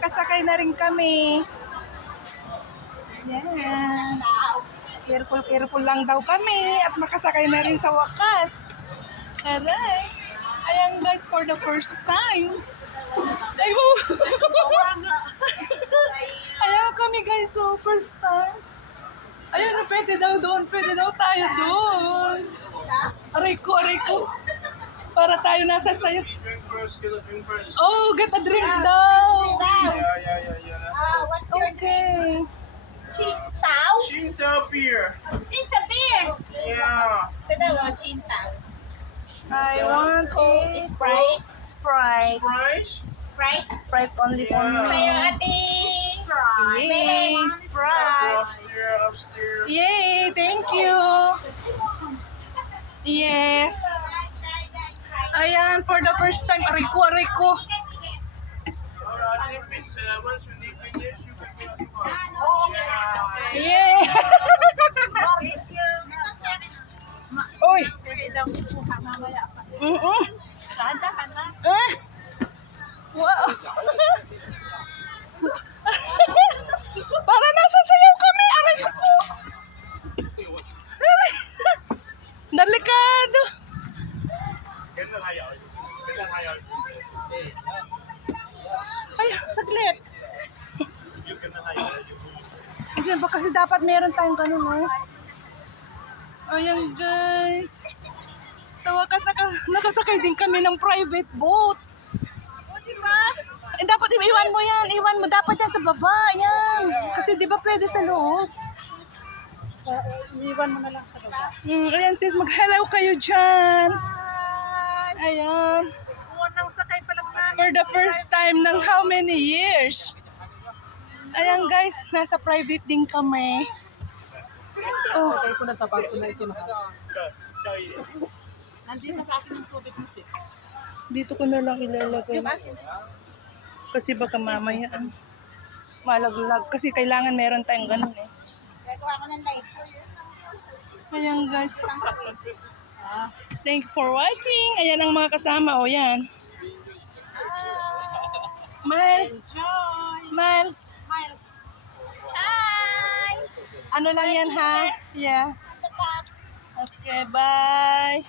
nakasakay na rin kami. Yan. Careful lang daw kami at makasakay na rin sa wakas. Aray. Ayan guys, for the first time. Ay, wow. Ayan kami guys, so first time. Ayun, pwede daw doon. Pwede daw tayo doon. Aray ko. Para tayo nasa sayo. Drink first, get a drink first. Oh, get a drink daw. Yeah. What's your drink? Okay. Qingdao? Qingdao beer. It's a beer. Yeah. Ito daw, Qingdao. I want a Sprite. Sprite. Sprite? Sprite only for Yeah. me. Kayo ate. Yay, Sprite. Upstairs. Yay, thank you. Yes. Ayan, for the first time. Aray ko. Alright, dip it. Once you dip in this, you can get it on. Yay. Uy. Wow. Para nasa sayaw kami. Aray ko po. Aray. Delikado. Ay, saglit. Ayan ba kasi dapat meron tayong ganun, oh. Ayan guys. Sa wakas nakasakay din kami ng private boat. O, diba? Eh, dapat iwan mo yan. Iwan mo. Dapat yan sa baba. Yan. Kasi diba pwede sa loob? Iwan mo na lang sa baba. Ayan sis, mag-hello kayo dyan. Ayan. Unang sakay pa lang namin. For the first time ng how many years? Ayan guys, nasa private din kami. Oh. Lagay ko na sa bag ko na ito lahat. Nandito kasi ng tubig mo 6. Dito ko na lang ilalagay. Kasi baka mamaya malaglag. Kasi kailangan meron tayong ganun eh. Gagawa ko ng live. Ayan guys. Thank you for watching. Ayan ang mga kasama. O yan. Miles. Miles. Hi! Ano lang yan ha? Yeah. At the top. Okay, bye.